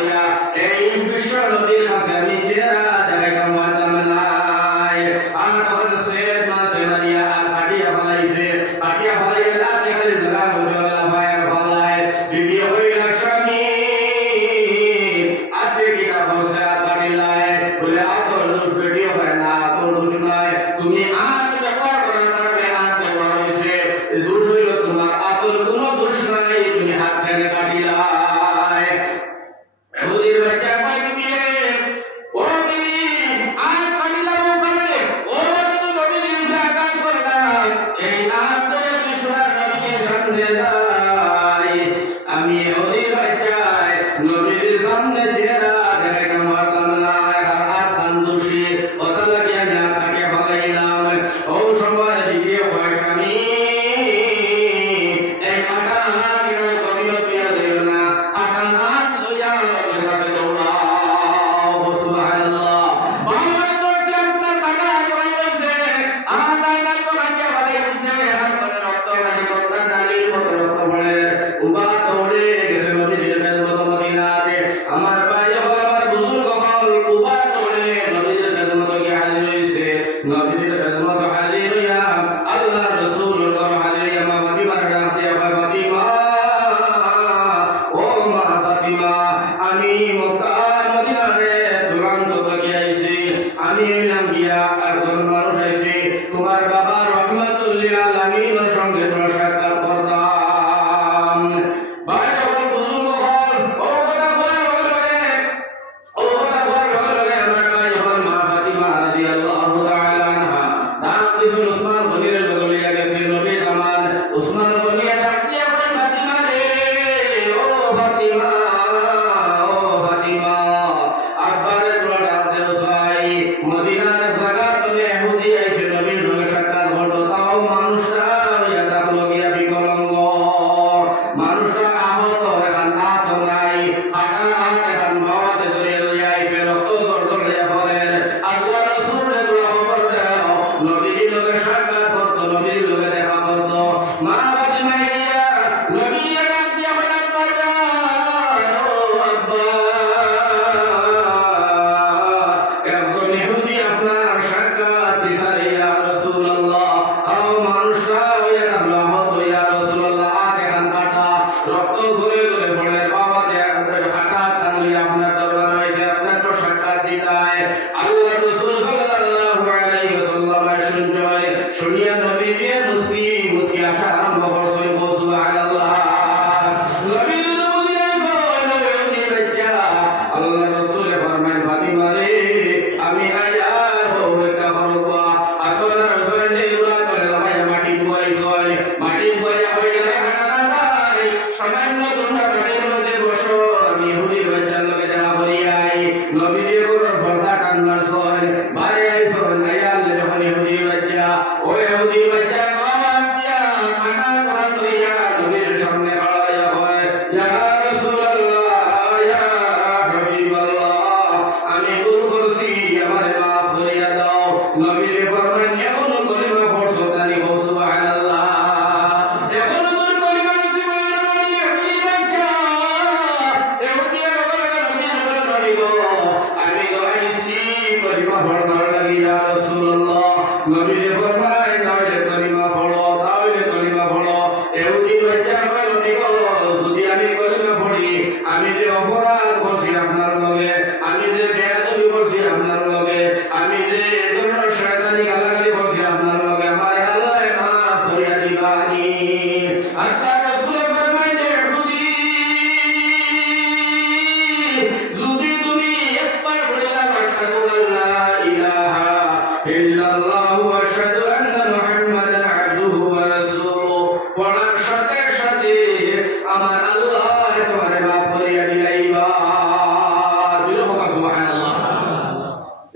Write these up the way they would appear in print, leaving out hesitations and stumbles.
হইয়া এই বিশ্ব নদীর কাছে আমি চেহারা দেখাইতাম পারতাম না। আমার কথা সৈয়দ মাসে মারিয়া আর কাটিয়া ফলাইছে, কাটিয়া ফলাইয়া লাঠি খালি জায়গা বজলা ফায়ার ফলায় বিবি হইলা স্বামী আপনি কি না বসে কাটিলায় বলে আতর দোষ বেটিও হয় না, আতর দোষ নয়, তুমি আজ ব্যবহার করার কারণে আজ ব্যবহার হয়েছে, দোষ হইল তোমার, আতর কোনো দোষ নাই, তুমি হাত টেনে কাটিলায়। এহুদির বাচ্চা কয় তুমি ও তুমি আজ কাটিলাম ওখানে ও নবীর বিরুদ্ধে আঘাত করলাম, এই আজ তো দুশমন নবীর সামনে যাই, আমি এহুদির বাচ্চায় নবীর সামনে চেহারা দেখাইতাম পারতাম না, হাত খান দোষী কথা লাগে আমি হাত কাটিয়ে ফেলাইলাম। ও সময় দিকে হয় স্বামী এই আটা হাত কবিও তুই দেব না, আটা হাত লইয়া নবীর কাছে দৌড়াও। সুবহানাল্লাহ। বাবার বসে আপনার কাটা করে বলছে আর নাই না তো কাটিয়ে ফেলাইছে, হাত করে রক্ত মানে কথা ডালি মতো রক্ত পড়ে উবা দৌড়ে গেছে নবীর খেদমত মদিনাতে। আমার ভাই হল আমার বুজুর্গ হল উবা দৌড়ে নবীর খেদমত গিয়ে হাজির হইছে, নবীর খেদমত হাজির হইয়া আল্লাহ রাসূল হাজির হইয়া মা ফাতিমার ডাক দিয়া কয় ফাতিমা ও মা ফাতিমা আমি মক্কা মদিনারে দুরান্ত থেকে আইছি, আমি এলাম গিয়া একজন মানুষ আইছি তোমার বাবা রহমাতুল লিল আলামিনের সঙ্গে সাক্ষাৎ করতাম। ভাই যখন বুজুর্গ হল ও কথা বলে আমার ভাই হল মা ফাতিমা রাদিয়াল্লাহু তাআলা আনহা নাম দিবেন উসমান গনির বদলিয়া গেছে নবী কামাল উসমান গনিয়া ডাক দিয়া কয় ফাতিমা রে ও ফাতিমা ও ফাতিমা আব্বারে তোরা ডাক দে ওসাই মদিনার জায়গা থেকে ইহুদি আইছে নবীর সঙ্গে সাক্ষাৎ হলো, তাও মানুষটা হইয়া থাকলো গিয়া বিকলঙ্গ, মানুষটা আহত এখন হাত নাই, হাঁটা হাত এখন বাবাতে ধরিয়া লইয়া আইছে, রক্ত দরদরিয়া পড়েন। আল্লাহ রাসূলের তোরা খবর দাও নবীর লোকে সাক্ষাৎ করতো, নবীর লোকে দেখা করতো। মা ফাতিমা গিয়া নবীর ডাক দিয়া বলে আব্বা ও আব্বা একজন ইহুদি আপনার সাক্ষাৎ দিছারে ইয়া রাসূলুল্লাহ, আও মানুষটা হইয়া থাকলো আহত ইয়া রাসূলুল্লাহ, আর এখন কাটা রক্ত ঘুরে ঘুরে পড়ে বাবা হাঁটা টান লইয়া আপনার দরবার হয়েছে, আপনার তো সাক্ষাৎ দিতায়। আল্লাহ রাসূল সাল্লাল্লাহু আলাইহি ওয়াসাল্লাম শুনিয়া নবী দিয়ে মুসকি মুসকি আসা আরম্ভ করছে। সুবহানাল্লাহ। নবীর মদিনা নবীর বাচ্চা আল্লাহ রাসূল ফরমান ফাতিমা রে আমি আয়ার হইকা করবা আসলে রাসূল যে উলা করে ভাই মাটি বইছয় মাটি বইয়া হইলে হাঁটা ভাই সামান্য তোমরা মাটির মধ্যে বসো, আমি ইহুদির বাচ্চার লগে দেখা করিয়াই নবী দিয়ে কোন পর্দা টানবার ছয় বাইরে আইছো আয়াল যখন ইহুদির বাচ্চা ও ইহুদির বাচ্চা বাবা দিয়া হাঁটা করা করিয়া নবীর সামনে দাঁড়াইয়া হয় ইয়া রাসূলুল্লাহ ইয়া হাবিবাল্লাহ আমি ভুল করছি আমার মাফ করিয়া দাও। নবীর ফরমান এমন কলিমা পড়ছো জানি গো সুবহানাল্লাহ, এখন তোর কলিমা বেশি বললে না ইহুদির বাচ্চা ইহুদির বাচ্চা নবীর নবী গো আমি তো আইছি কলিমা পড়বার লাগি ইয়া রাসূলুল্লাহ। নবীর ফরমান তাহলে কলিমা পড়ো, তাহলে কলিমা পড়ো। ইহুদির বাচ্চা কয় নবী গো যদি আমি কলিমা পড়ি আমি যে অপরাধ করছি আপনার লগে, আমি যে বেয়াদবি করছি আপনার লগে, আমি যে ধরনের শয়তানি গালাগালি করছি আপনার লগে, আমার আল্লাহ মাফ করিয়া দিবানি। আল্লাহ রাসূল ফরমায় ইহুদি যদি তুমি একবার বলিলা আশহাদু আল্লা ইলাহা ইল্লাল্লাহু ওয়া আশহাদু আন্না মুহাম্মাদান আবদুহু ওয়া রাসূলুহু পড়ার সাথে সাথে আমার আল্লাহ তোমারে মাফ করিয়া দিলাইবা। সুবহানাল্লাহ।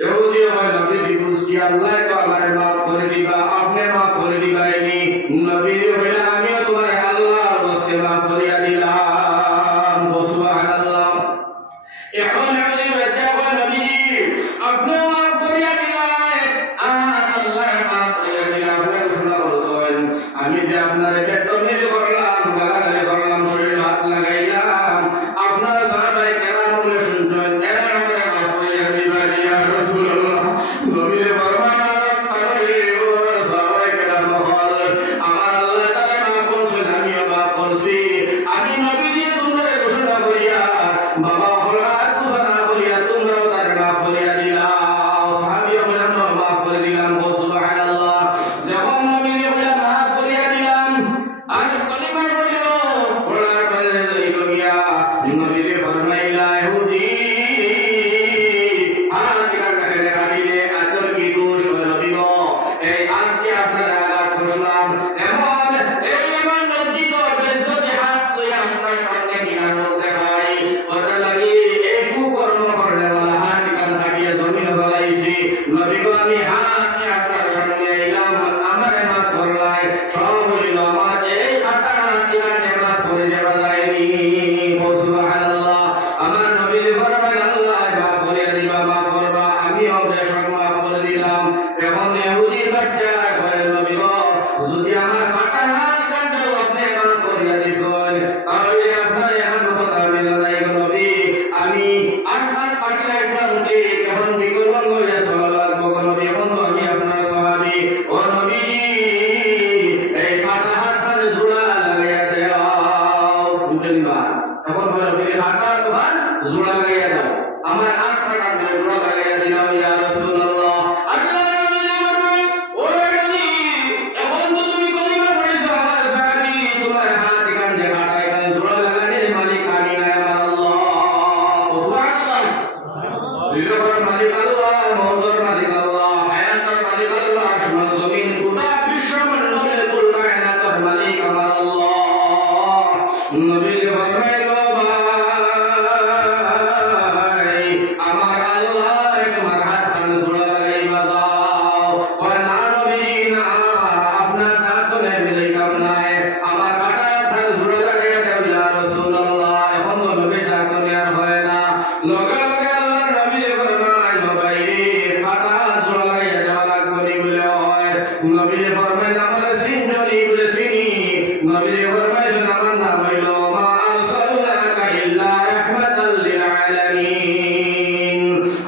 ইহুদি হয় নবী বুঝি আল্লাহ তো আমারে মাফ করে দিবা, আপনি মাফ করে দিবাইনি, নবী হইলা আমিও তোমারে আল্লাহর ওয়াস্তে মাফ করিয়া দিলাম। সুবহানাল্লাহ। এখন ইহুদি বাচ্চা হয় নবী আপনি মাফ করিয়া দিলাই, আল্লাহ মাফ করিয়া দিলাম। আমি যে আপনার বেতন করলাম গালাগালি করলাম শরীরে হাত লাগাইলাম আপনার সাহাবায়ে কেরাম বাবা হলার কুসনা করিয়া তোমরাও তার মাফ করিয়া দিলাও সাহাবী হলাম মাফ করে দিলাম সুবহানাল্লাহ যখন নবীকে বলে মাফ করিয়া দিলাম আর কলিমা পড়ল পড়ার পরে লইল গিয়া নবীকে ফরমাইলা ইহুদি আর কাকে হারিয়ে আতর কি দূর নবী গো এই আজকে আপনারা আঘাত করলাম এমন এই এমন নদী তো যদি হাত লইয়া আপনার সামনে কিনার মধ্যে হয় ওটা লাগি একটু কর্ম করলে বলা হাত কান হাঁটিয়ে জমিন ফলাইছি নবী গো আমি হাতকে আপনার সামনে এলাম আমার মাফ করলাই সব হইল আমার এই হাতা কিনারে মাফ করে দেওয়া যায়নি সুবহানাল্লাহ আমার নবী ফরমান আল্লাহ মাফ করে দিবা মাফ করবা আমিও বেশক মাফ করে দিলাম এখন ইহুদির বাচ্চা কয় নবী গো যদি আমার কাটা হাত কাটে আপনি মাফ করিয়া দিছেন তাহলে আপনার এখন কথা মিলে নাই গো নবী আমি আপনার কাটা কাটতে এখন বিকলঙ্গ হয়ে চলার গো নবী এখন আমি আপনার সাহাবী ও নবীজি এই কাটা হাত মানে জোড়া লাগাইয়া দাও বুঝলেন না এখন বলে নবী কাটা তোমার জোড়া লাগাইয়া দাও আমার হাত কাটা জোড়া লাগাইয়া দিলাম ইয়া রাসূলুল্লাহ আল্লাহ নবী বলেন ও নবী এখন তো তুমি কলিমা পড়েছো আমার সাহাবী তোমার হাত কাটে কাটায় কাটে জোড়া লাগানোর মালিক আমি না আমার আল্লাহ সুবহানাল্লাহ বিশ্বর মালিক আল্লাহ মওলার মালিক আল্লাহ হায়াতের মালিক আল্লাহ আসমান জমিন গোটা বিশ্বমণ্ডলের কুল কায়নাতের মালিক আমার আল্লাহ নবী ফরমাইলো ভাই আমার আল্লাহ তোমার হাত কান জোড়া লাগাইবা দাও কয় না নবী না আপনার হাত তো মিলাইতাম নাই আমার কাটা হাত জোড়া লাগাইয়া দাও ইয়া রাসূলুল্লাহ এখন তো নবী ডাক আর হয় না লগে লগে আল্লাহর নবী ফরমাইলো ভাই রে কাটা হাত জোড়া লাগাইয়া দেওয়া লাগবে নি বলে হয় নবী ফরমাইলো আমার সিনজনি বলে সিনি নবী ফরমাইলো আমার নাম হইলো মা আরসালনাকা ইল্লা রাহমাতাল লিল আলামিন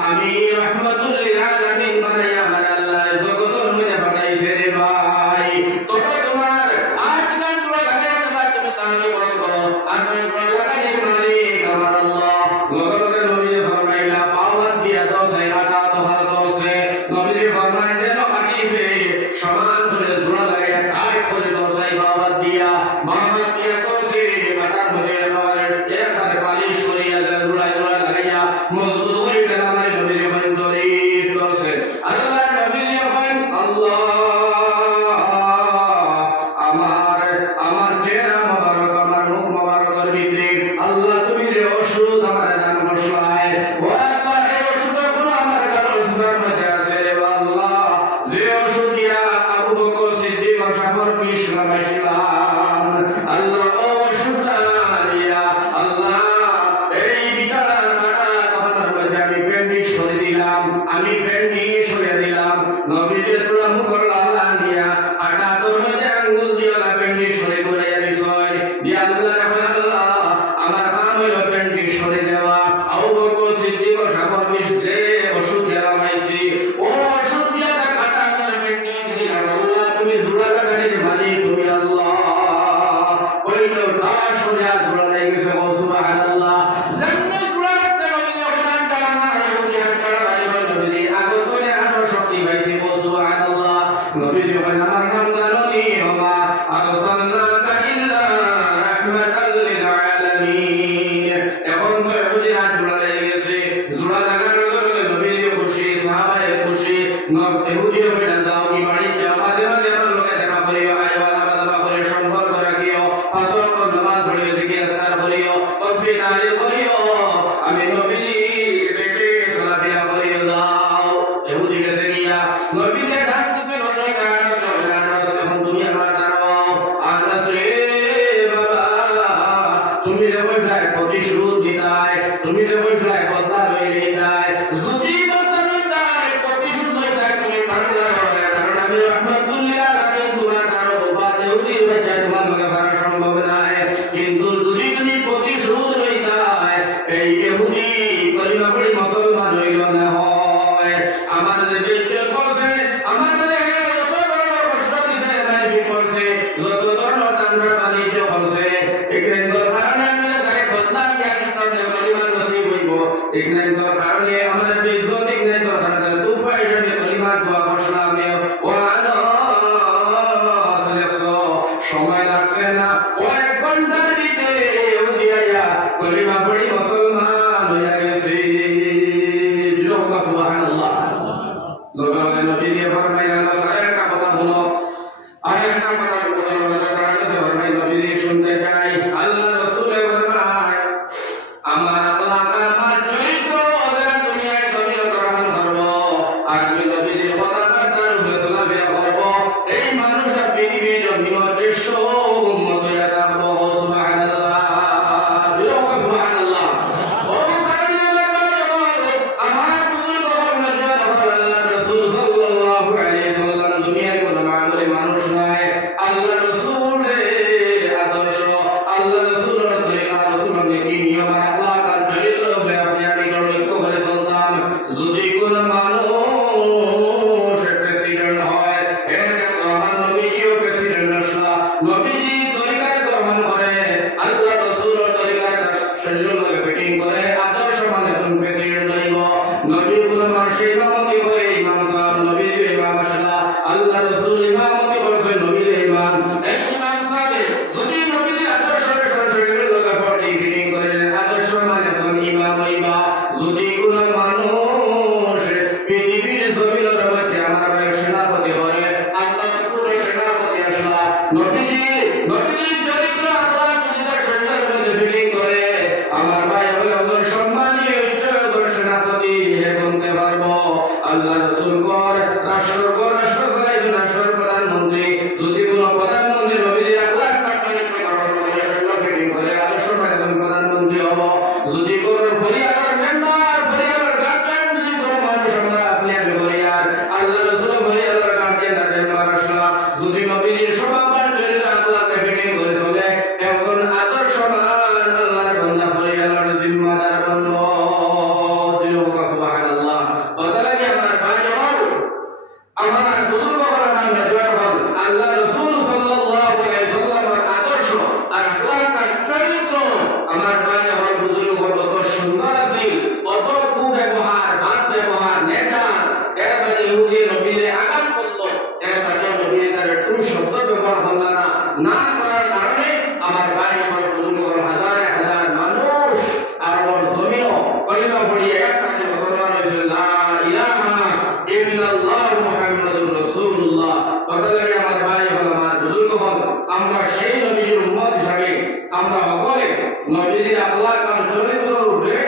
আমি রাহমাতুল লিল আলামিন মানে আমার আল্লাহ জগতের মধ্যে পাঠাইছে রে ভাই তবে তোমার আজ না তোমরা লাগাইয়া দাও তুমি তাহলে বলছো আর তুমি তোমরা লাগাইলে মালিক আমার আল্লাহ লগে লগে নবী ফরমাইলা পাওয়াত দিয়া দাও সেই হাটা তো হাল করছে নবী ফরমাইলেন হাকিবে সমান করে জোড়া লাগাইয়া কাট করে দাও সেই পাওয়াত দিয়া মাহমদ দিয়া করছে মাথার মধ্যে একবার পালিশ করিয়া জোড়া জোড়া লাগাইয়া মজবুত করে গেলাম মানে নবী যখন দরিদ করছে আল্লাহ নবী যখন আল্লাহ আমার চেহারা মোবারক আমার মুখ মোবারকের ভিতরে আল্লাহ তুমি যে ওষুধ আমার দান মশলায় ও আল্লাহ এই ওষুধ কোন আমার কারণের মধ্যে আছে রে আল্লাহ যে ওষুধ দিয়া আবু বকর সিদ্দিক ও সাফর বিশ লাগাইছিলাম আল্লাহ ও ওষুধটা দিয়া আল্লাহ এই বিচারা কাটা তোমার মধ্যে আমি ব্যান্ডেজ করে দিলাম আমি ব্যান্ডেজ করে দিলাম নবীকে তোরা মুখ আল্লাহ দিয়া আটা তোর মধ্যে আঙ্গুল দিয়া ব্যান্ডেজ করে করাইয়া দিছয় দিয়া আল্লাহ আল্লাহ আমার কাম হইল ব্যান্ডেজ করে দেওয়া আবু বকর সিদ্দিক ও সাফর বিশ যে ওষুধ দিয়া লাগাইছি ও ওষুধ দিয়া কাটা করে ব্যান্ডেজ দিলাম আল্লাহ তুমি জোড়া লাগানোর মালিক তুমি আল্লাহ কইলো দাস হইয়া জোড়া লাগিয়েছে ও সুবহানাল্লাহ জান্নাত জোড়া লাগছে নবী যখন আনকারা মারে উনি আনকারা বাইরে নবী আগতনে আরো শক্তি পাইছে ও সুবহানাল্লাহ নবী যখন আমার নাম জানি ওমা আরসালনাকা ইল্লা রাহমাতাল লিল আলামিন এখন তো ইহুদি হাত জোড়া লেগেছে জোড়া লাগানোর জন্য নবী খুশি সাহাবায়ে খুশি ইহুদি বলে দাও কি বাড়ি যাও মাঝে মাঝে আমার লোকে দেখা করিও আইওয়ালা বাবা করে সম্পর্ক রাখিও পাঁচক নামাজ পড়িও দিকে আসকার করিও তসবিহ তাহলিল করিও আমি নবী বেশি সালাফিয়া করিও দাও ইহুদি কাছে গিয়া নবীকে ডাক দিছে নবী কান এখন তুমি আমার জানো আনাস রে বাবা তুমি যে বইলাই প্রতিশোধ দিতাই তুমি যে বইলাই কথা লইলে দিতাই যদি কথা লইতাই প্রতিশোধ লইতাই তুমি বাংলা হবে কারণ আমি রাহমাতুল্লাহ আলাইহি তোমার কারো বাদে ইহুদির বাচ্চা তোমার লগে পারা সম্ভব নয় কিন্তু যদি তুমি প্রতিশোধ লইতাই এই ইহুদি কলিমা পড়ি মুসলমান হইল না হয় আমার যে বেজ্জত করছে আমার যে যত বড় কষ্ট দিছে লাইফ করছে যত ধরনের তান্ডা বাণিজ্য করছে এখানে কারণে আমি তাকে খোদনা দিয়া ইসলামের কলিমা হইব ইগনাইন করার কারণে আমাদের বিদ্যুৎ ইগনাইন করার কারণে তুফা হিসেবে কলিমা দোয়া করলাম সময় লাগছে না কয়েক ঘন্টার ভিতরে কলিমা পড়ি মুসলমান হইয়া গেছে সুবহানাল্লাহ লোকে নবী দিয়ে ফরমাইলেন আরেকটা কথা বলো আরেকটা কথা নবী শুনতে চাই আল্লাহ রাসূল ফরমায় আমার আল্লাহ আমার চরিত্র ওদের দুনিয়ায় নবী গ্রহণ করব আর আমি নবীর কথা তার ফয়সালা বের করব এই মানুষটা পৃথিবীর জমিন দৃশ্য উম্মত হয়ে থাকবো সুবহানাল্লাহ সুবহানাল্লাহ ও আমার বুজুর্গ আল্লাহ রাসূল সাল্লাল্লাহু আলাইহি সাল্লাম দুনিয়ায় কোনো মামুলি মানুষ নয় আল্লাহ রাসূলের আদর্শ আল্লাহ রাসূলের তরিকা রাসূলের নীতি নিয়ম আল্লাহ তার চরিত্র আপনি আমি লক্ষ্য করে চলতাম যদি কোনো মানুষ প্রেসিডেন্ট হয় এর গ্রহণ নবীজিও প্রেসিডেন্ট আসলা নবীজি তরিকার গ্রহণ করে আল্লাহ রাসূলের তরিকার শরীরে ফিটিং করে আদর্শ মানে কোন প্রেসিডেন্ট হইব নবী কোনো মানুষ ইমামতি করে ইমাম সাহেব নবী ইমাম আসলা আল্লাহ রাসূল ইমামতি করে নবীর ইমাম এক ইমাম সাহেব যদি নবীর আদর্শের শরীরে লগা ফিটিং ফিটিং করে আদর্শ মানে কোন ইমাম হইবা যদি কোনো মানুষ পৃথিবীর জমিনের মধ্যে আমার সেনাপতি হয় আল্লাহ রাসূলের সেনাপতি আসলা নবীর চরিত্র আল্লাহ যদি তার শরীরের মধ্যে ফিটিং করে আমার ভাই হলো সম্মানীয় সেনাপতি হে বলতে পারবো আল্লাহ রাসূল কর রাষ্ট্র প্রধানমন্ত্রী যদি কোনো প্রধানমন্ত্রী নবীর আল্লাহ করে আদর্শ প্রধানমন্ত্রী হব যদি কোনো পরিবারের মেম্বার পরিবারের গার্জেন যদি কোনো মানুষ আমরা আপনি আমি পরিবার আল্লাহ রাসূল পরিবারের গার্জেন আর মেম্বার আসলা যদি নবীর সবার শরীরে আল্লাহকে ফিটিং করে চলে এখন আদর্শবান আল্লাহর বান্দা পরিবারের জিম্মাদার বান্দা সুবহানাল্লাহ কথাটা আমার ভাই আমার বুজুর্গ আমার মেজর হল আল্লাহ রাসূল সাল্লাল্লাহু আলাইহি সাল্লামের আদর্শ আর আখলাক চরিত্র আমার ভাই আমার বুজুর্গ কত সুন্দর আছে কত কুব্যবহার বাদ ব্যবহার নেচার এর ইহুদি নবীরে আঘাত করলো এর নবীরে তার একটু শব্দ ব্যবহার করলো না করার কারণে আমার ভাই আমার বুজুর্গ হাজার হাজার মানুষ আর ওর জমিও কলিমা পড়িয়ে একটা মুসলমান হয়েছে লা ইলাহা ইল্লাল্লাহ মুহাম্মাদুর রাসূলুল্লাহ কথাটা আমার ভাই হল আমার বুজুর্গ হল আমরা সেই নবীর উম্মত হিসাবে আমরা সকলে নবীর আল্লাহ তার চরিত্র রূপে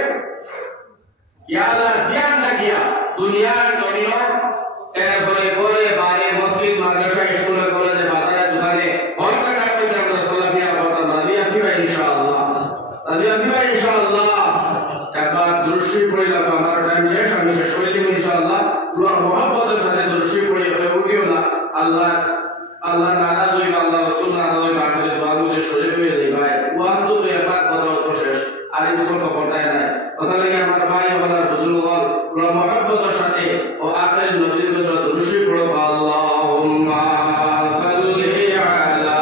ইয়ালা ধ্যান রাখিয়া দুনিয়ার জমিন এরপরে পরে বাড়ি মসজিদ মাদ্রাসা স্কুলে কলেজে বাজারে দোকানে হরকা কাটতে আমরা সালাফিয়া করতাম রাজি আসি ভাই ইনশাআল্লাহ একবার দুরূদ পড়িলাম আমার টাইম শেষ আমি শেষ করে দিব ইনশাআল্লাহ পুরো মহব্বতের সাথে দুরূদ পড়ে হয়ে উঠিও না আল্লাহ নারাজ হইব আল্লাহ রাসূল নারাজ হইব আমাদের দোয়া মুজে শরীর হয়ে যাই ভাই ওয়াজ তো একবার কথা তো শেষ আর এই বছর কথাই নাই কথা লাগে আমার ভাই আমার বুজুর্গ হল পুরো মহব্বতের সাথে ও আখির নবীর ভিতরে দুরূদ পড়ো আল্লাহুম্মা সাল্লি আলা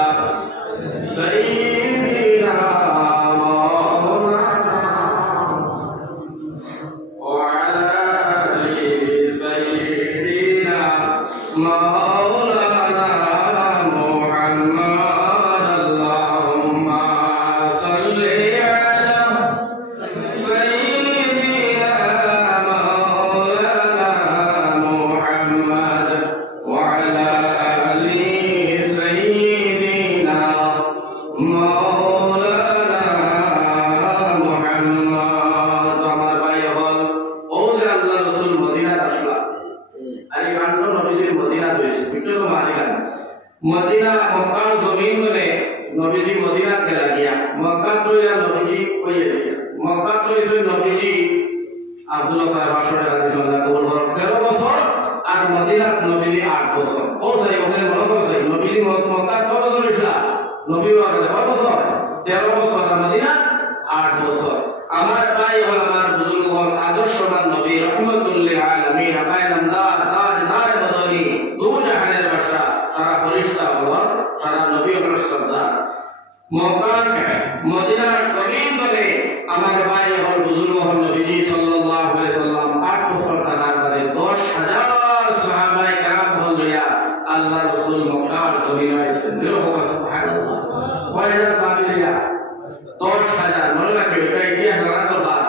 সাইয়্যিদিনা मदीना मक्का जमीन में नबीजी मदीना चला गया मक्का तो या नबीजी कोई गया मक्का तो इसे नबीजी আব্দুল্লাহ সাহেব আসলে হাদিস আল্লাহ কবুল করুন 13 বছর আর মদিনা নবীজি 8 বছর ও সাহেব ওখানে বড় বছর নবীজি মক্কা কত বছর ইসলাম নবী ওখানে কত বছর 13 বছর আর মদিনা 8 বছর আমার ভাই হল আমার বুজুর্গ হল আদর্শবান নবী রাহমাতুল লিল আলামিন আবাইনামদার তাজদার মদনী দু জাহানের বাদশা সারা ফেরেশতা হল সারা নবী হল সরদার মক্কা মদিনার জমিন বলে আমার ভাই হল বুজুর্গ হল নবী নবীজি সাল্লাল্লাহু আলাইহি সাল্লাম 8 বছর থাকার পরে 10,000 সাহাবায়ে কেরাম হলিয়া আল্লাহ রাসূল মক্কার জমিনে আইছেন। সুবহানাল্লাহ। কয়টা সাহাবীরা? 10,000। মনে রাখবে এটা ইতিহাস রাখতে পার।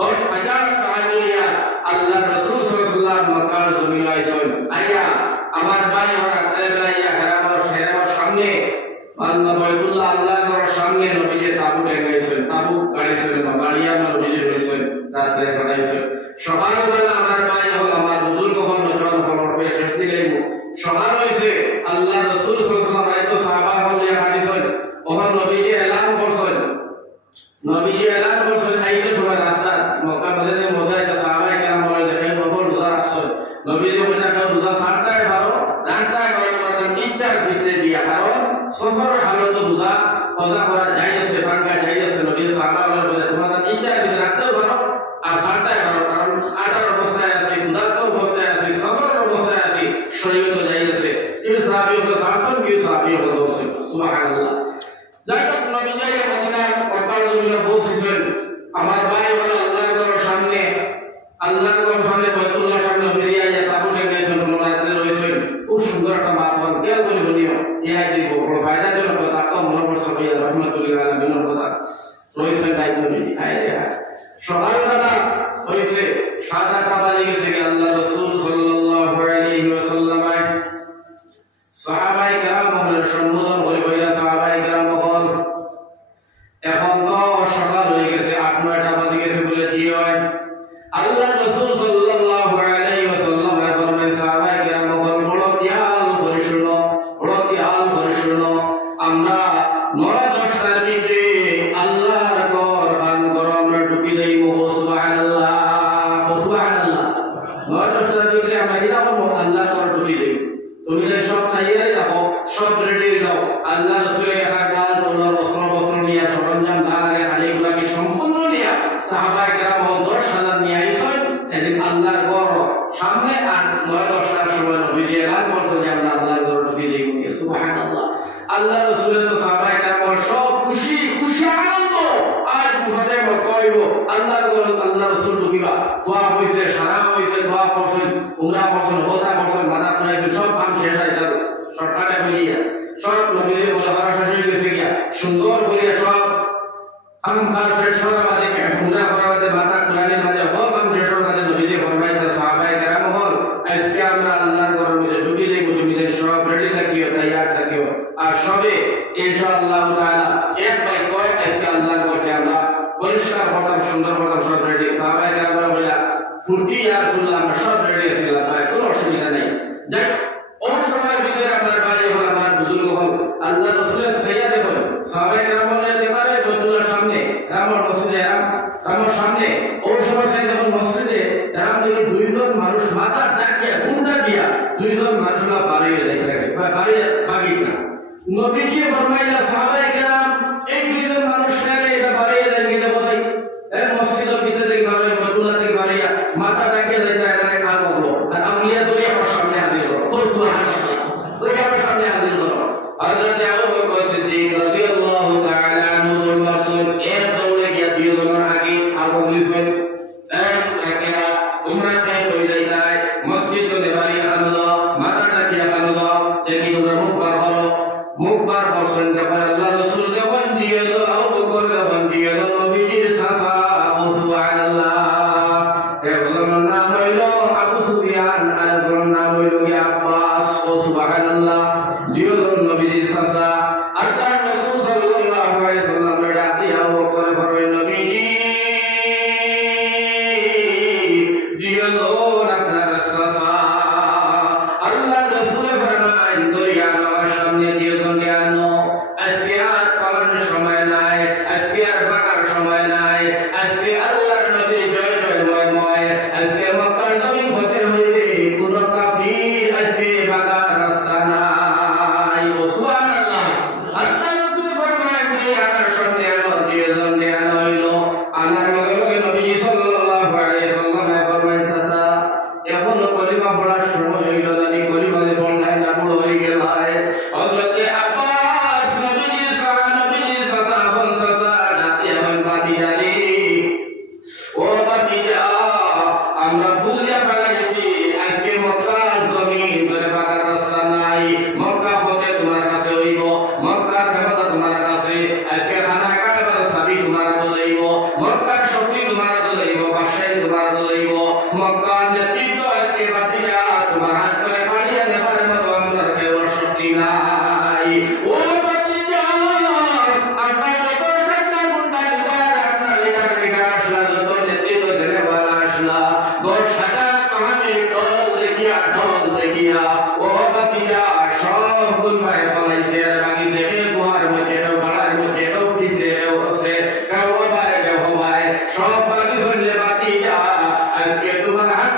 10,000 সাহাবীরা আল্লাহ রাসূল সাল্লাল্লাহু আলাইহি সাল্লাম মক্কার জমিনে আইছেন। আইয়া আমার ভাই ওরা তেলাইয়া হেরাবার সামনে আল্লাহ বাইতুল্লাহ আল্লাহর সামনে নবীজি তাবু টেঙ্গাইছেন, তাবু গাড়িছেন, গাড়িয়া নবীজি রইছেন, রাতে কাটাইছেন। সকালবেলা আমার ভাই হল আমার বুজুর্গ হল নজর হলর পেয়ে শেষ দিকে সকাল হয়েছে আল্লাহ রাসূল সাল্লাল্লাহু আলাইহি ওয়াসাল্লাম সাহাবা হলিয়া হাদিছেন। ওহর নবীজি এলান করছেন, নবীজি এলান করছেন আইতে সময় রাস্তা মক্কা মদিনাতে মোজাইতে সাহাবায়ে কেরাম বলে দেখেন বড় রোজা রাখছেন। নবীজি বলেন রোজা সারটাই ভালো, রাতটাই ভালো, মানে ইচ্ছার ভিতরে দিয়া, কারণ সফরের হালত রোজা কজা করা যাইতেছে, ভাঙ্গা যাইতেছে। নবী সাহাবা বলে তোমাদের ইচ্ছার ভিতরে রাখতেও ভালো আর সারটাই ভালো, কারণ আটার অবস্থায় আছি, ক্ষুধার্ত অবস্থায় আছি, সফরের অবস্থায় আছি, শরীর তো যাইতেছে। কেউ সাহাবী হলো সারছেন, কেউ সাহাবী হলো দৌড়ছেন। সুবহানাল্লাহ। যাই হোক নবীজি মদিনার মক্কার জমিনে পৌঁছেছেন। আমার ভাই হলো আল্লাহর সামনে, আল্লাহর সামনে বাইতুল্লাহ সামনে বেরিয়ে যায়, তাবু টেঙ্গাইছেন, রাত্রে রয়েছেন। খুব সুন্দর একটা বাতবান কেউ বলি বলিও ইহাই দিব বড় ফায়দাজনক কথা। তো মনে পড়ছে ভাইয়া রহমাতুল্লাহ আলামিনের কথা রয়েছেন দায়িত্ব নিয়ে আয় রে আয়। সকালবেলা হয়েছে 7-8টা বাজে গেছে, আল্লাহ রাসূল সাল্লাল্লাহু আলাইহি ওয়াসাল্লাম সাহাবায়ে কেরাম সম্বোধন করে বইলা সাহাবায়ে কেরাম বল এখন তো সকাল হয়ে গেছে, 8-9টা বাজে গেছে বলে কি হয়? আল্লাহ রাসূল সাল্লাল্লাহু আলাইহি ওয়াসাল্লাম ফরমায় সাহাবায়ে কেরাম বল বড় ধ্যান করে শুনো, বড় ধ্যান করে শুনো। আমরা 9-10টার ভিতরে আল্লাহর ঘর আনগর আমরা ঢুকে যাইব। সুবহানাল্লাহ, সুবহানাল্লাহ। 9-10টার ভিতরে আমরা কি যাব? আল্লাহর ঘর ঢুকে যাইব। তুমি যে সব তৈরি রাখো, সব রেডি দাও। আল্লাহ রাসূলের এক গাল তোমরা বস্ত্র নিয়ে সরঞ্জাম ধারে আলীগুলাকে সম্পূর্ণ নিয়ে সাহাবায়ে কেরাম 10,000 নিয়ে আইছেন। এদিন আল্লাহর ঘর সামনে আর 9-10টার সময় নবীজি এলান করছেন যে আমরা আল্লাহর ঘর ঢুকে যাইব। সুবহানাল্লাহ। আল্লাহ রাসূলের তো সাহাবায়ে কেরাম সব খুশি খুশি আনন্দ। আজ মুহাম্মদে কইব আল্লাহর ঘর আল্লাহ রাসূল ঢুকিবা। দোয়া হইছে, সারা হইছে, দোয়া করছেন, উমরা করছেন, হজা করছেন, মাথা কুরাইছেন, সব কাম শেষ হয়ে গেল। শর্টকাটে বলিয়া সব নবীজি বলা শেষ হয়ে গেছে গিয়া সুন্দর করিয়া সব কাম কাজ শেষ করার বাদে উমরা করার বাদে মাথা কুরাইনের বাদে সব কাম শেষ হওয়ার বাদে নবীজি ফরমাইছে সাহাবায়ে কেরাম হল আজকে আমরা আল্লাহর ঘরের মধ্যে ঢুকে যাইব। তুমি সব রেডি থাকিও, তৈয়ার থাকিও। আর সবে ইনশাআল্লাহ তাআলা এক ভাই কয় আজকে আল্লাহর ঘরে আমরা পরিষ্কার হতাম, সুন্দর হতাম, সব রেডি। সাহাবায়ে কেরাম বলে ফুটি ইয়া রাসূলুল্লাহ আমরা সব রেডি ছিলাম, ভাই কোনো অসুবিধা নেই। যাই ওই সময়ের ভিতরে আমার বাড়ি হল, আমার বুজুর্গ হল, আল্লাহ রাসূলের সাইয়াদে হল। সাহাবায়ে কেরাম বলে এবারে বাইতুল্লাহর সামনে রামর মসজিদে রামর সামনে ওই সময় সে যখন মসজিদে রাম দেখি 2জন মানুষ মাথা ডাকিয়া গুন্ডা দিয়া 2জন মানুষরা বাড়িয়ে যায়, বাড়িয়ে ভাগি না। নবীজি ফরমাইলা সাহাবায়ে কেরাম এই 2জন মানুষ খেলে এটা বাড়িয়ে যায় গিয়ে বসাই এই মসজিদের ভিতরে থেকে বাড়ি বাইতুল্লাহ থেকে বাড়িয়া মাথা ডাকিয়ে যায় এটা কাজ হলো। আর আউলিয়া দরিয়া আমার সামনে হাজির হলো। সুবহানাল্লাহ। দরিয়া আমার সামনে হাজির হলো। হযরত আবু বকর সিদ্দিক রাদিয়াল্লাহু তাআলা আনহু বলেন এর দৌড়ে গিয়া 2জনের আগে আবু বলেছেন এরা উমরাতে কইলাই যায় মসজিদে বাড়িয়া আনলো, মাথা ডাকিয়া আনলো, দেখি তোমরা মুখ বার হলো, মুখ বার বসেন দেখো আল্লাহ রাসূল দেওয়ান দিয়ে দাও, আবু বকর দেওয়ান দিয়ে দাও, নবীজির সাসা সুবহানাল্লাহ। একজনের নাম হইল আবু সুফিয়ান আর একজনের নাম হইল আব্বাস। সুবহানাল্লাহ। 2জন নবীজির সাসা। আর তার রাসূল সাল্লাল্লাহু আলাইহি ওয়াসাল্লাম ডাক দিয়া আবু বকর বলে নবীজি মক্কা নেতৃত্ব আজকে বাতিজা তোমার হাত করে বাড়িয়ে দেবার মতো আমরা কেউ শক্তি নাই। ও বাতিজা আপনার যত সত্তা গুন্ডা লিডার আপনার লিডার আসলা যত নেতৃত্ব দেনে বলা আসলা গোট সাদা সাহাবি ঢোল দেখিয়া ও বাতিজা সব গুনবায় পালাইছে আর বাগিছে গুহার মধ্যে গাড়ার মধ্যে উঠিছে ওসে কাওয়া বাই সব বাগি হইলে বাতিজা আজকে তোমার হাত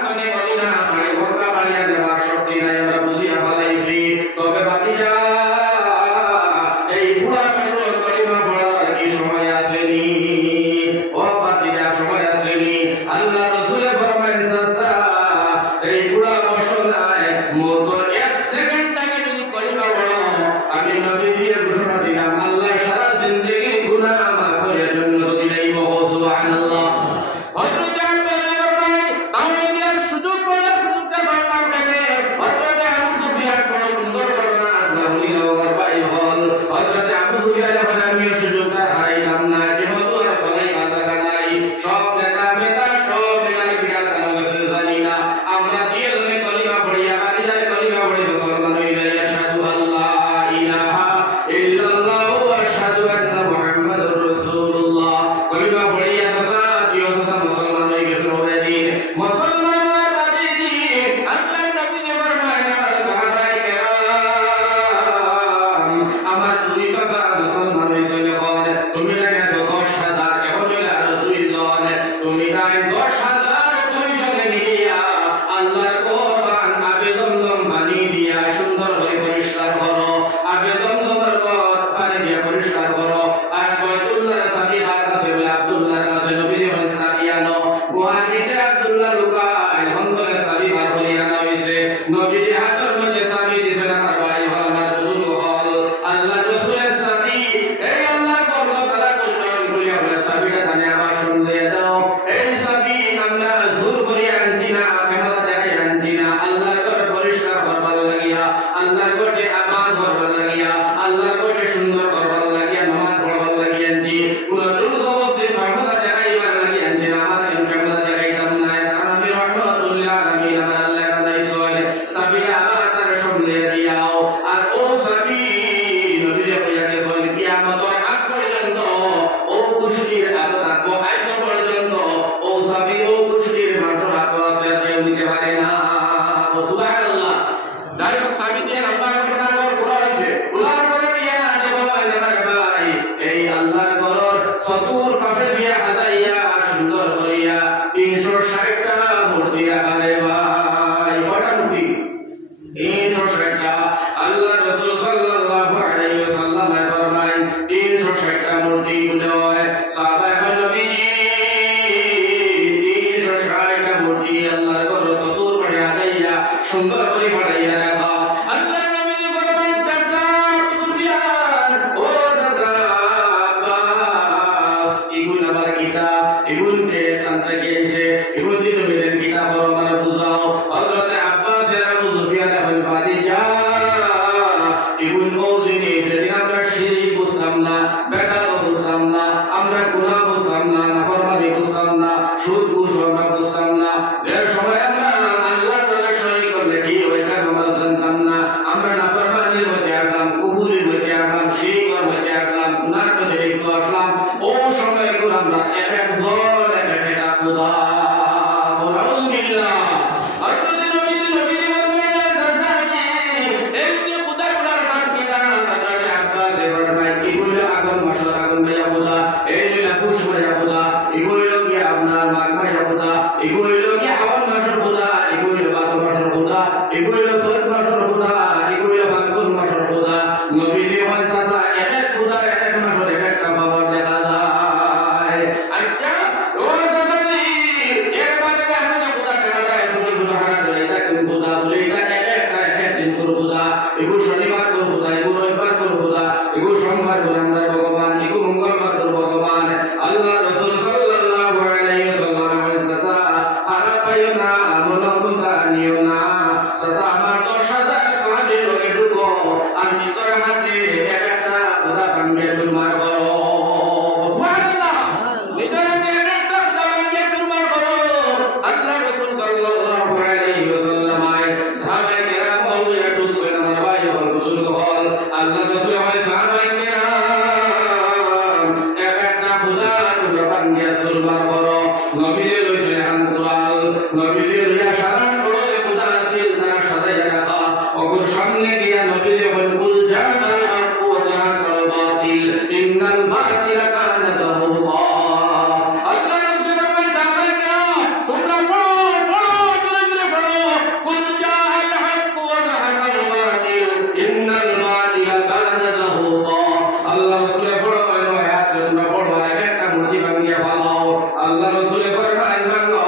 রাসূলে ফরমায় বান্দা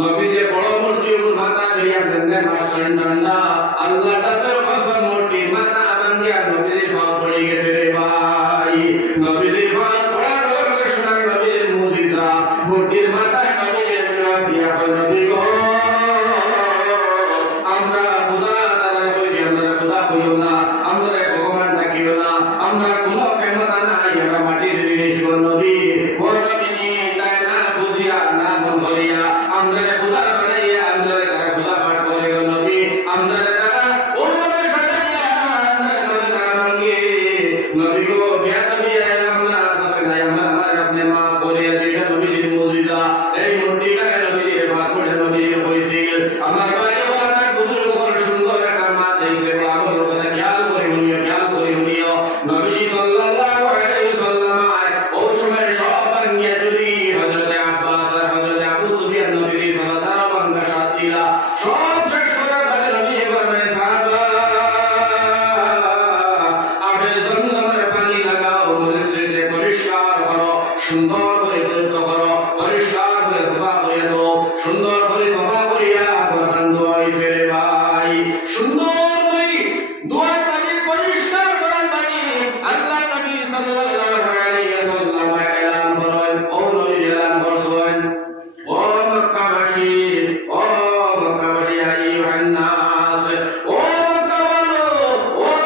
নবী যে বড় মূর্তি মাথা করিয়া দেন মাসের ডান্ডা আল্লাহ তাআলার কসম মূর্তি মাথা বান্দিয়া নবীর পাও পড়ে গেছে রে ভাই নবীর পাও পড়ার ঘোষণা নবীর মুজিজা মূর্তির মাথায় নবীর দিয়া নবী গো আমরা খোদা তাআলা কইছি আমরা খোদা হইও না আমরা ভগবান ডাকিও না আমরা কোনো ক্ষমতা নাই আমরা মাটির জিনিস গো নবী ও নবী তাই না বুঝিয়া না মন করিয়া আমরা খোদা বানাইয়া আমরা খোদা পাঠ করে গো নবী আমরা তারা ওভাবে সাজাইয়া আমরা তারা মাঙ্গে নবী গো বেয়াদবি আমরা কাছে নাই আমরা আপনি মাফ করিয়া দিবেন নবীর মুজিজা এই মূর্তিটা নবীর পাক করে নবীর হইছিল আমার ভাই বলা বুজুর্গ বড় সুন্দর একটা মা দেশে আমার কথা খেয়াল করে উনিও নবী সাল্লাল্লাহু আলাইহি ওয়াসাল্লাম ও সময় সব ভাঙিয়া যদি হযরত আব্বাস আর হযরত আবু সুফিয়ান নবীর সালাতার বান্দা সাথীরা সব শেষ করার পরে নবী বলেন সাহাবা আপনি জমজমের পানি লাগাও মসজিদে পরিষ্কার করো সুন্দর করে পবিত্র করো পরিষ্কার করে সাফা করে দাও সুন্দর করে সাফা করিয়া কোরআন দোয়াইছে রে ভাই সুন্দর করে দোয়া পানি পরিষ্কার করার পানি আল্লাহ নবী সাল্লাল্লাহু আলাইহি ওয়াসাল্লাম এলান করেন ও নবী এলান করেন ও মক্কাবাসী আইয়ুহান নাস ও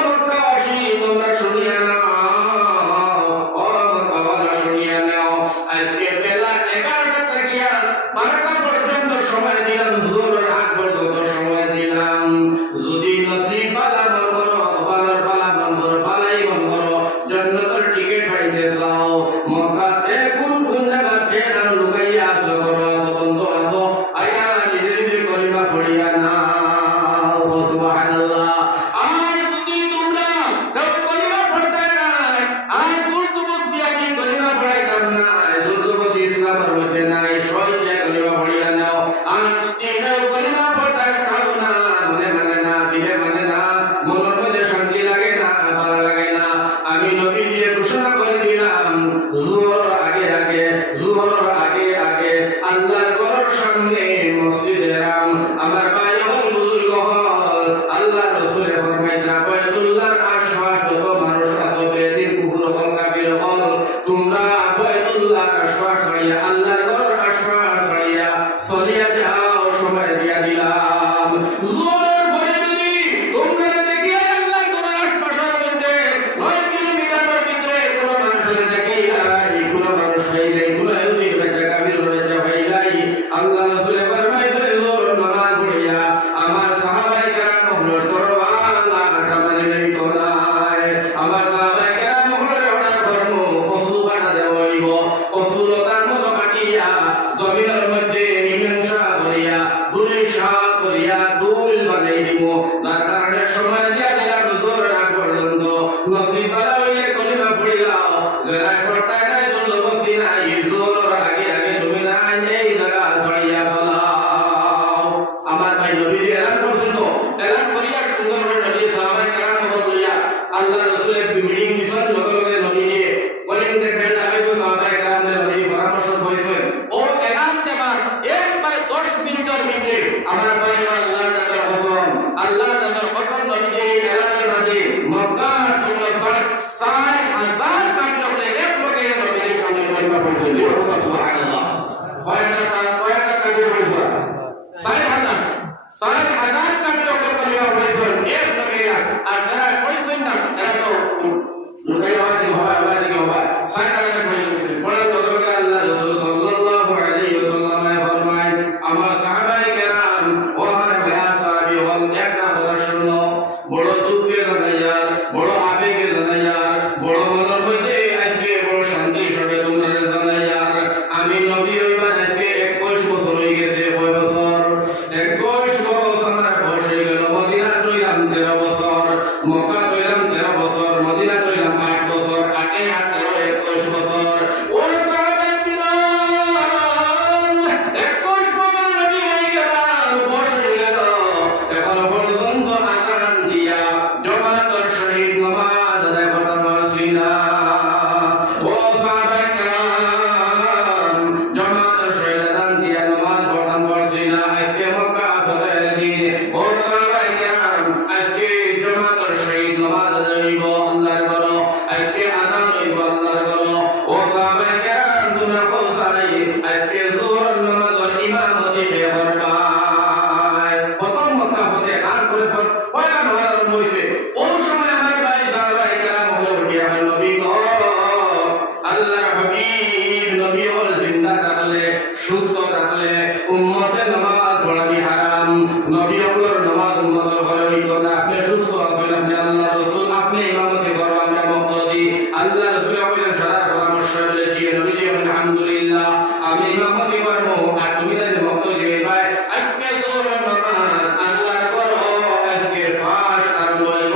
মক্কাবাসী তোমরা শুনিয়া নাও ও মক্কাওয়ালা শুনিয়া নাও আজকে বেলা 11টা থেকে 12টা পর্যন্ত সময় দিলাম জোহরের আগ পর্যন্ত সময় দিলাম যদি নসিব পালা মন করো পালাই মন করো জান্নাতের টিকিট পাইতে চাও মক্কাতে কোন জায়গাতে আর লুকাইয়া আসো করো বন্ধ আসো আয়া নিজে কলিমা পড়িয়া না সুবহানাল্লাহ আর যদি তোমরা কলিমা পড়তে নাই আর কুলতু মুসলিয়া কি কলিমা পড়াইতাম না দুর্গতি ইসলামের মধ্যে নাই সবাই কলিমা পড়িয়া নাও আর যদি কলিমা পড়তে চাও না মানে না দিলে মানে না মনের মধ্যে শান্তি লাগে না ভালো লাগে না আমি নবী দিয়ে ঘোষণা করে দিলাম জুহর আগে আল্লাহর ঘরের সামনে মসজিদে রাম আমার ভাই হল বুজুর্গ হল আল্লাহ রাসূলের ফরমাইতা বাইতুল্লাহর আশপাশ যত মানুষ আছে বেদিন কুফর হল কাফির হল তোমরা বাইতুল্লাহর আশপাশ করিয়া আল্লাহর ঘরের আশপাশ করিয়া চলিয়া যাও সময় দিয়া দিলাম জুহর পরে যদি তোমরা দেখিয়া আল্লাহর ঘরের আশপাশের মধ্যে 9 কিলোমিটারের ভিতরে কোনো মানুষের দেখিয়া কোনো মানুষ পাইলে কোনো ইহুদি বাচ্চা কাফির বাচ্চা পাইলাই আল্লাহ রাসূলের ফরমাইছে জোর নামাজ পড়িয়া আমার সাহাবায়ে কেরাম হলো করবালা কামালে নেই কোনায় আমার সাহাবায়ে কেরাম হলো ওটার ধর্ম পশু কাটা দেওয়াইব পশু লতার মতো কাটিয়া জমিনের মধ্যে মীমাংসা করিয়া দুই শাক করিয়া দুল মানে বলে উম্মতের নামাজ পড়ানি হারাম, নবী হলোর নামাজ উম্মতের ঘরে হইতো না। আপনি সুস্থ আছেন, আপনি আল্লাহ রাসূল, আপনি ইমামতি করবেন, আমরা মুক্তাদি। আল্লাহ রাসূল বলেন সারা পরামর্শ বলে দিয়ে নবী বলেন আলহামদুলিল্লাহ আমি ইমামতি করব, আর তুমি তাই মুক্তাদি ভাই আজকে তোর নামাজ আল্লাহ করো, আজকে পাঁচ আর বলব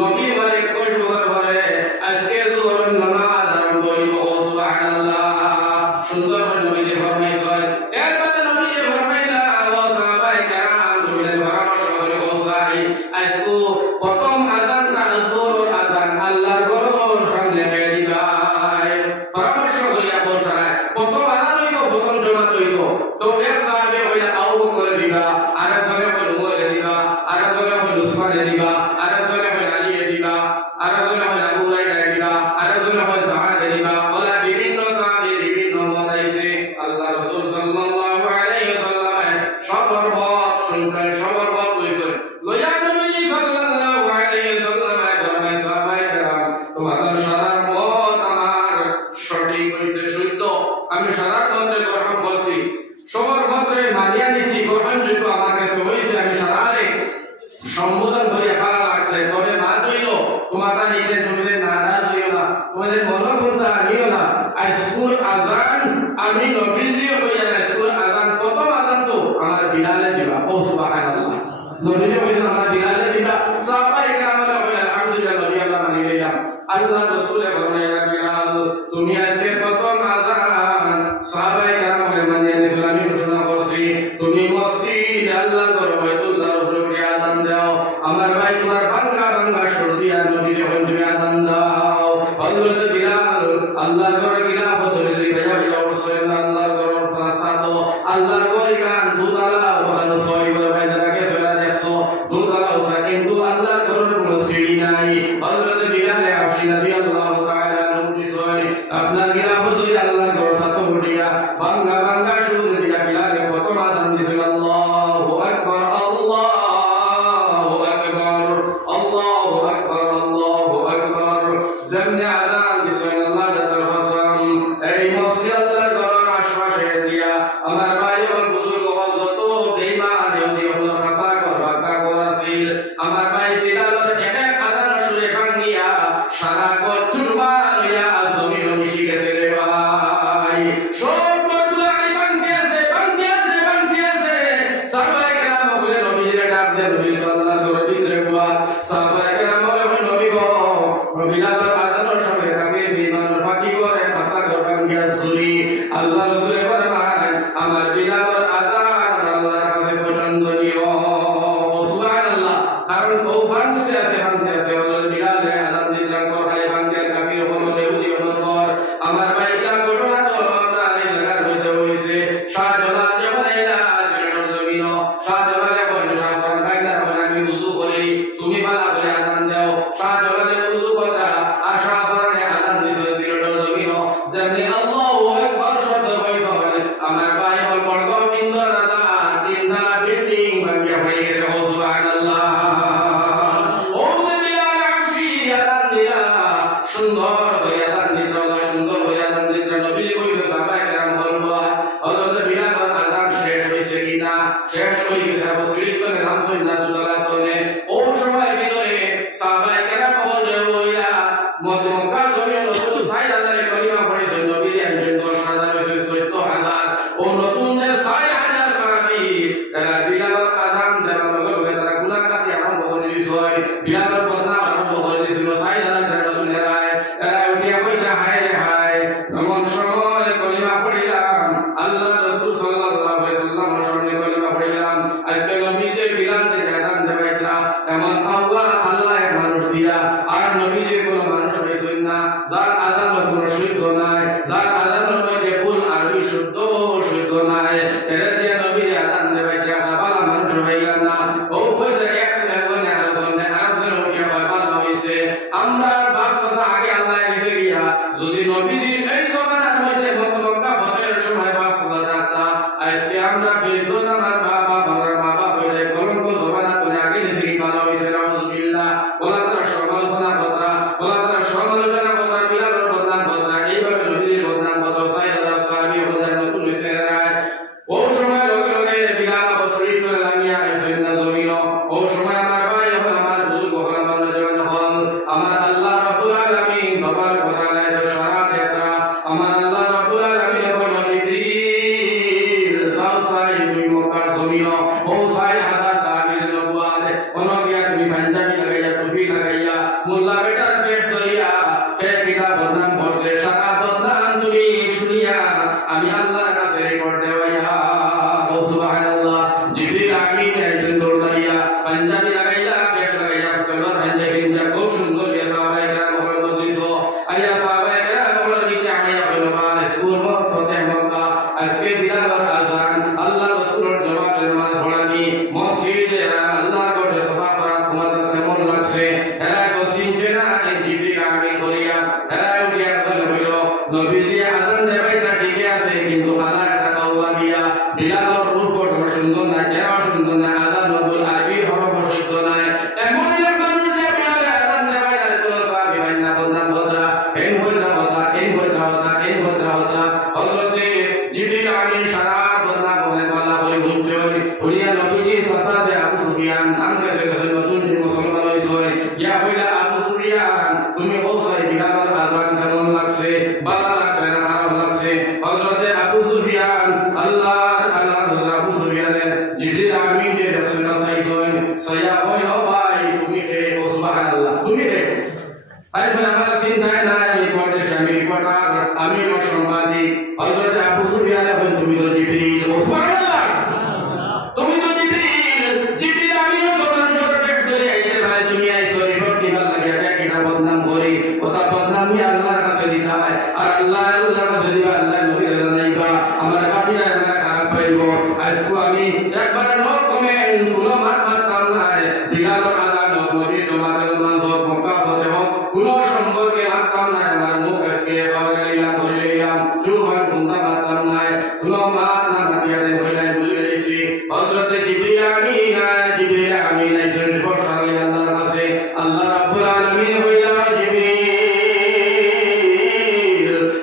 নবী বলে কোন বলে আজকে তোর নামাজ আর বলব সুবহানাল্লাহ। সুন্দর নবী ফরমাইছেন, এরপরে নবী ফরমাইলা ও সাহাবায়ে কেরাম তুমি পরামর্শ করে ও সাহাবী আজকে প্রথম আযানটা জোর আযান আল্লাহর ঘরের সামনে দিয়ে দিবাই। পরামর্শ করিয়া বসায় প্রথম আযান হইব, প্রথম জামাত হইব, তো এক সাহাবী হইলা আবু বকর দিবা, আরেক দলে হইল উমর দিবা, আরেক দলে হইল উসমান দিবা, আরেক দলে হইল আলী দিবা, আরেক দলে হইল আবু হুরায়রা দিবা, আরেক দলে হইল সাহাবা দিবা। ওলা বিভিন্ন সাহাবী বিভিন্ন মত আইছে। আল্লাহ রাসূল সাল্লাল্লাহু আলাইহি ওয়াসাল্লাম সবরবত শুনতেন, সবরবত কইছেন লয়া নবী সাল্লাল্লাহু আলাইহি ওয়াসাল্লাম ফরমায় সাহাবায়ে কেরাম তোমাদের সারা মত আমার সঠিক হইছে, শুদ্ধ, আমি সারা মতে গ্রহণ করছি, সবার মতে মানিয়া নিছি, গ্রহণযোগ্য আমার কাছে হইছে, আমি সারারে সম্বোধন করিয়া পারা লাগছে। তবে মাত হইল তোমারা নিজে তোমাদের নারাজ হইও না, তোমাদের মনোভূতা নিও না। আজকুর আযান আমি নবীজি হইয়া আজকুর আযান প্রথম আযান তো আমার বিলালে দিবা। ও সুবহানাল্লাহ, নবীজি হইয়া আমার বিলালে দিবা। সাহাবায়ে কেরাম হইয়া আলহামদুলিল্লাহ নবী আল্লাহ মানি লইলাম। আল্লাহ রাসূল ফরমাইলেন বিলাল তুমি আজকে প্রথম আযান সাহাবায়ে কেরাম হইয়া মানি নিলেন, আমি ঘোষণা করছি তুমি মসজিদ আল্লাহর ঘর বাইতুল্লাহর উপরে আযান দাও। আমার ভাই তোমার ভাঙা ভাঙা সর্দি আর নবীজি হইল তুমি আযান দাও। হযরত বিলাল আল্লাহর ঘরে গিলা বদলে গিয়া গিয়া বসেন আল্লাহর ঘর ফাসাদ আল্লাহর ঘরে গান দুতালা ওখানে সই করে ভাই যাকে চলে দেখছো দুতালা ওখানে কিন্তু আল্লাহর ঘরের কোনো সিঁড়ি নাই। হযরত বিলাল আফসি রাদিয়াল্লাহু তাআলা নবী সই আপনার গিলা বদলে আল্লাহর ঘর সাথে উঠিয়া ভাঙা ভাঙা শুরু দিয়া বিলালে প্রথম আযান দিছিল আল্লাহু আকবার আল্লাহু আকবার আল্লাহু আকবার আল্লাহু আকবার। যেমনি আযান দিছিল আল্লাহ তাআলা কসম এই মসজিদ আল্লাহর ঘরের আশপাশে দিয়া আমার ভাই ও বুজুর্গ যত বেঈমান ইহুদি হলো কাসা করবা করাছিল আমার ভাই বিলালের এক এক আযান শুনে ভাঙিয়া সারা ঘর চুরমা হইয়া জমিন মিশে গেছে রে ভাই। সব ঘরগুলো আলি ভাঙিয়েছে ভাঙিয়েছে ভাঙিয়েছে। সাহাবায়ে কেরাম বলে নবীর ডাক দেন, নবী আল্লাহর ঘরের ভিতরে গোয়া। সাহাবায়ে কেরাম বলে নবী গো বিলালের আযানের সঙ্গে তাকে বিমান ফাঁকি করে কাসা ঘর ভাঙিয়া চুরি। আল্লাহ রাসূল ফরমায় আমার বিলালের আযান আল্লাহর কাছে পছন্দনীয়। সুবহানাল্লাহ, কারণ ও ভাঙছে আছে হযরত বিলালের আযান দিলেন তো খালি ভাঙতে কাফির হলো ইহুদি হলো ঘর। আমার ভাইটা ঘটনা তো আমরা এই জায়গা হইতে হইছে শাহজালাল জবাইলা সিলেটের জমিন শাহজালালে বলে শাহজালাল ভাইটা বলে আমি ওযু করি তুমি বালা বলে আযান দাও। শাহজালালে ওযু করা আশা করে আযান দিছে সিলেটের জমিন। যেমনি আল্লাহু আকবার শব্দ হইছে আমার ভাই হল বড় বিন্দর আযান তিন ধারা বিল্ডিং ভাঙিয়া হয়ে গেছে। সুবহানাল্লাহ। ও বিলাল আফসি আযান দিলা সুন্দর হইয়া আযান দিলা সুন্দর হইয়া আযান দিলা। নবী কইছে সাহাবায়ে কেরাম বলবা হযরত বিলাল আযান শেষ হইছে কিনা, শেষ হই গেছে মুসলিম করে নাম হই না দুতলা করে। ও সময়ের ভিতরে সাহাবায়ে কেরাম বলে ওইলা মক্কা জমিন নতুন ৬০০০ কলিমা পড়েছে নবী একজন ১০,০০০ হইছে ১৪,০০০। ও নতুন যে ৬০০০ সাহাবী তারা বিলালের আযান দেওয়ার লগে তারা গুনাহ কাছে আরম্ভ করে দিয়েছে। বিলালের বদনাম আরম্ভ করে দিয়েছিল ৬০০০ নতুন এরায় এরা উঠিয়া কইলা হায় রে হায় এমন সময় কলিমা পড়িলাম আল্লাহ রাসূল সাল্লাল্লাহু আলাইহি ওয়াসাল্লামের সামনে কলিমা পড়িলাম আজকে নবীতে বিলাল থেকে আযান দেবাইলা এমন আল্লাহ আল্লাহ এক মানুষ দিয়া আর নবীতে কোনো মানুষ হইছেন না যার আযান কোনো শুদ্ধ নাই, যার আযানের মধ্যে ভুল আরবি শুদ্ধ নাই। এরা দিয়া নবীর আযান দেবাইলা বালা মানুষ হইলা না। ও কইলা এক সেকেন্ডে আরেকজন উঠিয়া বালা হইছে। আমরা বাসা আগে আল্লাহ গেছে গিয়া যদি নবীজির এই জমানার মধ্যে মক্কা ফতের সময় বাসা যাতা আজকে আমরা ২০ জন আমার বাবা আমার মা বাবা হইলে কলঙ্ক জমানা করে আগে গেছে কি ভালো হইছে নাউযুবিল্লাহ। ওলা তারা সমালোচনা কথা ওলা তারা সমালোচনা কথা বিলালের বদনাম কথা এইভাবে নবীজির বদনাম কথা ৬০০০ সাহাবী বদনাম নতুন হইছে। ও সময় বলিয়া নবীজি সাসাতে আবু সুফিয়ান নাম কাছে কাছে নতুন মুসলমান হইছে ইয়া কইলা আবু সুফিয়ান তুমি ওসাই বিলালের আযান কেমন লাগছে ভালো লাগছে না খারাপ লাগছে হযরতে আবু সুফিয়ান আল্লাহর আবু সুফিয়ানের জিবরিল আমিন যে রাসূল সাইয়েন সাইয়া কই ও ভাই তুমি কে সুবহানাল্লাহ তুমি কে আই বলে আমার চিন্তায় নাই আমি কোটে স্বামী কোটার আমি সাংবাদিক হযরতে আবু সুফিয়ান বলে তুমি তো জিবরিল সুবহানাল্লাহ তুমি তো জিবরিল জিবরিল আমিও তোমার জোরে বেশ ধরে আইছে ভাই তুমি আইছো রিপোর্ট দিবার লাগে এটা কিনা বদনাম করি কথা বদনামি আল্লাহর কাছে দিতে হয় আর আল্লাহর কাছে দিবা আল্লাহ নবীর জানাইবা আমার বাড়িটা আমরা খারাপ পাইবো আজকে আমি একবার নক কমেন্ট কোনো মাত মারতাম না বিলালের আযান নবীর তোমাদের নাম মক্কা পথে হোক কোনো সম্পর্কে মারতাম না আমার মুখ আজকে পাওয়া গেলাম ধরে গেলাম চুপন কোনটা মারতাম না কোনো মাত না মাতিয়া দেন হইলাই বুঝে গেছি হযরতে জিবরিল আমিন আইছেন রিপোর্ট করে আল্লাহর কাছে আল্লাহ রাব্বুল আলামিন হইলা জিবরিল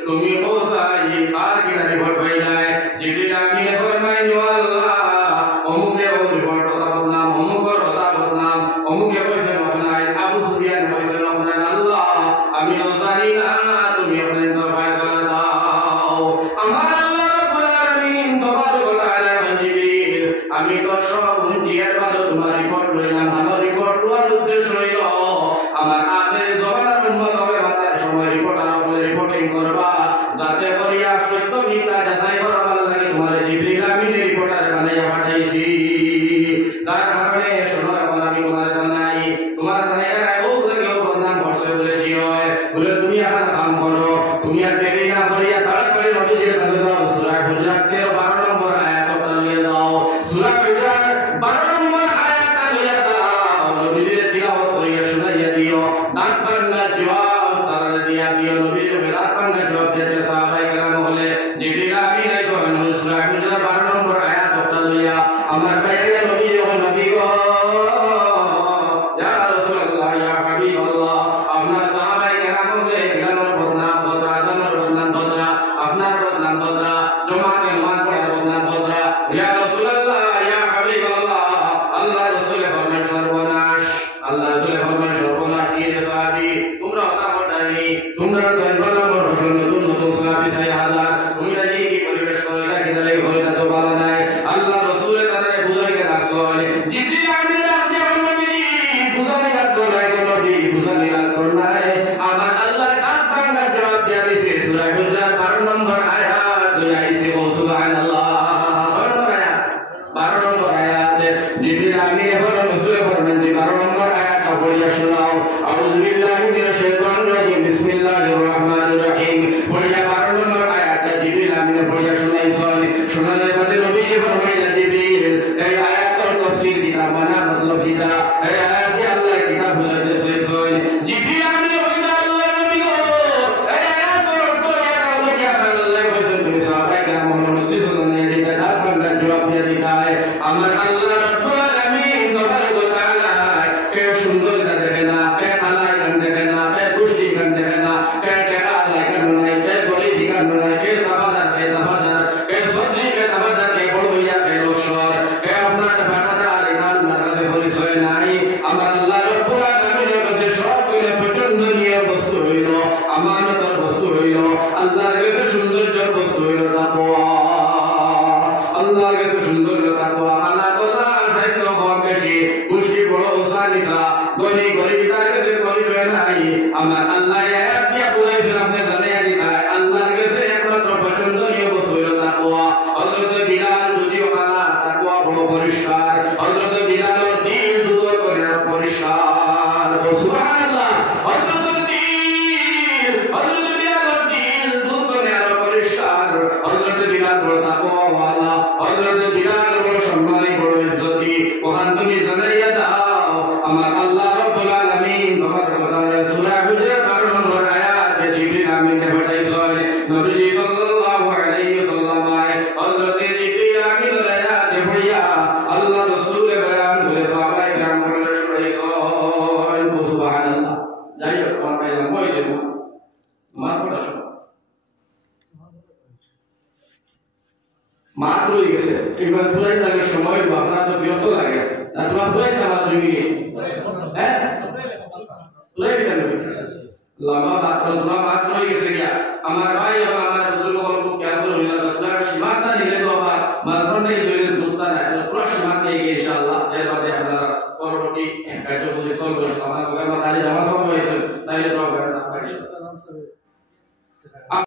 তুমি ওসাই কার কি রিপোর্ট হইলাই জিবরিল আমিন ফরমাইলো আল্লাহ অমুকে ও রিপোর্ট কথা বললাম অমুকের কথা বললাম অমুকে কইছে নাই আবু সুফিয়ান কইছে না আল্লাহ আমি তো জানি না তুমি আপনার দরবারে চলে দাও আমার আল্লাহ রাব্বুল আলামিন তোমার কথা আলাইহি জিবরিল আমি তো সব জিয়ার বাদ তোমার রিপোর্ট লইলাম আমার রিপোর্ট লওয়ার উদ্দেশ্য হইল আমার আগের জমানার উম্মত হবে মাতার সময় রিপোর্ট আর রিপোর্টিং করবা যাতে করিয়া সত্য মিথ্যা যাচাই করবার লাগে তোমার জিবরিল আমিন রিপোর্টার বানাইয়া পাঠাইছি তার কারণে সময় আমি তোমার জানাই তোমার জানাইয়া ও লাগে বদনাম করছে বলে কি হয় বলে তুমি একটা কাম করো তুমি আর দেরি না করিয়া তাড়াতাড়ি নবীজির কাছে যাও সূরা হুজরাত 12 নম্বর আয়াতটা নিয়ে দাও সূরা হুজরাত 12 নম্বর আয়াতটা নিয়ে দাও নবীজির তিলাওয়াত করিয়া শুনাইয়া দিও দাঁত ভাঙা জবাব তারা দিয়া দিও নবীর দাঁত ভাঙা জবাব দিতে সাহাবায়ে কেরাম বলে জিবরিল আমিন আইছেন সূরা হুজরাত 12 নম্বর আয়াতটা লইয়া আমার ভাইরা নবী নবী গো ইয়া রাসূলুল্লাহ ইয়া হাবিবাল্লাহ আপনার সাহাবায়ে কেরাম বলে বিলালের বদনাম বদরা জানার বদনাম বদরা আপনার বদনাম বদরা জমাতে নামাজ পড়ার বদনাম বদরা ইয়া রাসূলুল্লাহ ইয়া হাবিবাল্লাহ আল্লাহ রাসূলের ফরমান সর্বনাশ আল্লাহ রাসূলের ফরমান সর্বনাশ কি রে সাহাবী তোমরা কথা বলতানি তোমরা দরবারে নতুন নতুন সাহাবী 6000 তোমরা কি পরিবেশ করে রাখি দিলে হয়তো তো ভালো নাই আল্লাহ রাসূলের তারে বুঝাইতে রাখছো জিবরিল আমিন রাজি নবী বুঝানি রাখতো নাই নবী বুঝানি রাখতো নাই আমার আল্লাহ দাঁত ভাঙা জবাব দিয়া দিয়েছে সূরা হুজরাত 12 নম্বর আয়াত লইয়া আইছে ও সুবহানাল্লাহ 12 নম্বর আয়াত জিবরিল আমিন বলে রাসূলের ফরমান 12 নম্বর আয়াতটা পড়িয়া শোনাও আউযু বিল্লাহি মিনাশ শাইতানির রাজিম বিসমিল্লাহির রহমানির রহিম পড়িয়া 12 নম্বর আয়াতটা জিবরিল আমিন পড়িয়া শোনাইছেন শোনালে বাদে নবীজি ফরমাইলেন জিবরিল এই আয়াতের তাফসীর দিনা মানা মতলব দিনা এই আয়াতে আল্লাহ কিতাব বলে দিয়েছেন জিবরিল আমিন কইলা আল্লাহ নবী গো এই আয়াতের অর্থ এটা হলো কি আল্লাহ কইছেন তুমি সাহাবায়ে কেরাম মসজিদ জন্য এটা দাঁত ভাঙা জবাব দিয়ে দিতায় আমার আল্লাহ রাব্বুল আলামিন তোমার কথা কে সুন্দর দেখে না কে আল্লাহ গান দেখে না কে খুশি গান দেখে না কে আল্লাহ গান নাই কে বলি গান নাই কে সাবাদার কে সদরি কে তাবাদার কে বড়ইয়া কে লোকসর কে আপনার বাটাদার ইমান নারাতে পরিচয় নাই আমার আল্লাহ রাব্বুল আলামিনের কাছে সব করে পছন্দনীয় বস্তু হইল আমানতের বস্তু হইল আল্লাহর কাছে সৌন্দর্যের বস্তু হইল তাকওয়া আল্লাহর কাছে সৌন্দর্য তাকওয়া আল্লাহ কথা দায়িত্ব কম বেশি খুশি বড় ওসানিসা গনি গরিবটার কাছে পরিচয় নাই আমার আল্লাহ এক দিয়া বুঝাইছেন আপনি জানিয়ে দিতায় আল্লাহর কাছে একমাত্র পছন্দনীয় বস্তু হইল তাকওয়া হযরত বিলাল যদিও কালা তাকওয়া বড় পরিষ্কার হযরত বিলালের দিল দুটো করে পরিষ্কার সুবহানাল্লাহ হযরত বিলালের দিল দুটো করে পরিষ্কার হযরত বিলাল বড় তাকওয়াওয়ালা হযরত বিলাল বড় সম্মানী বড় ইজ্জতি ওখান তুমি জানাইয়া দাও আমার আল্লাহ রাব্বুল আলামিন তোমার কথা সূরা হুজরাত 12 নম্বর আয়াত জিবরিল আমিনকে পাঠাইছেন নবীজি সাল্লাল্লাহু আলাইহি ওয়াসাল্লাম হযরত জিবরিল আমিন আয়াত পড়িয়া আল্লাহ রাসূলের বয়ান করে সাহাবায়ে কেরাম শুনাইছেন সুবহানাল্লাহ যাই হোক আমার পাইলাম কই দেব মার পড়া মাঠ রয়ে গেছে এবার পুরাই তাকে সময় তোমরা পুরাই আমার জমিনে হ্যাঁ পুরাই কেন লম্বা মাত্র গেছে গিয়া আমার ভাই এবং আমার বুজুর্গ হল খেয়াল করে হইলা তোমরা সীমাটা নিলে তো আবার মাঝখান থেকে ধরে বুঝতা না পুরো সীমাতে গিয়ে ইনশাআল্লাহ এর বাদে আপনারা পরবর্তী কার্যক্রম চলবে আমার দাঁড়িয়ে আমার সময় হয়েছে তাইলে প্রবলেম না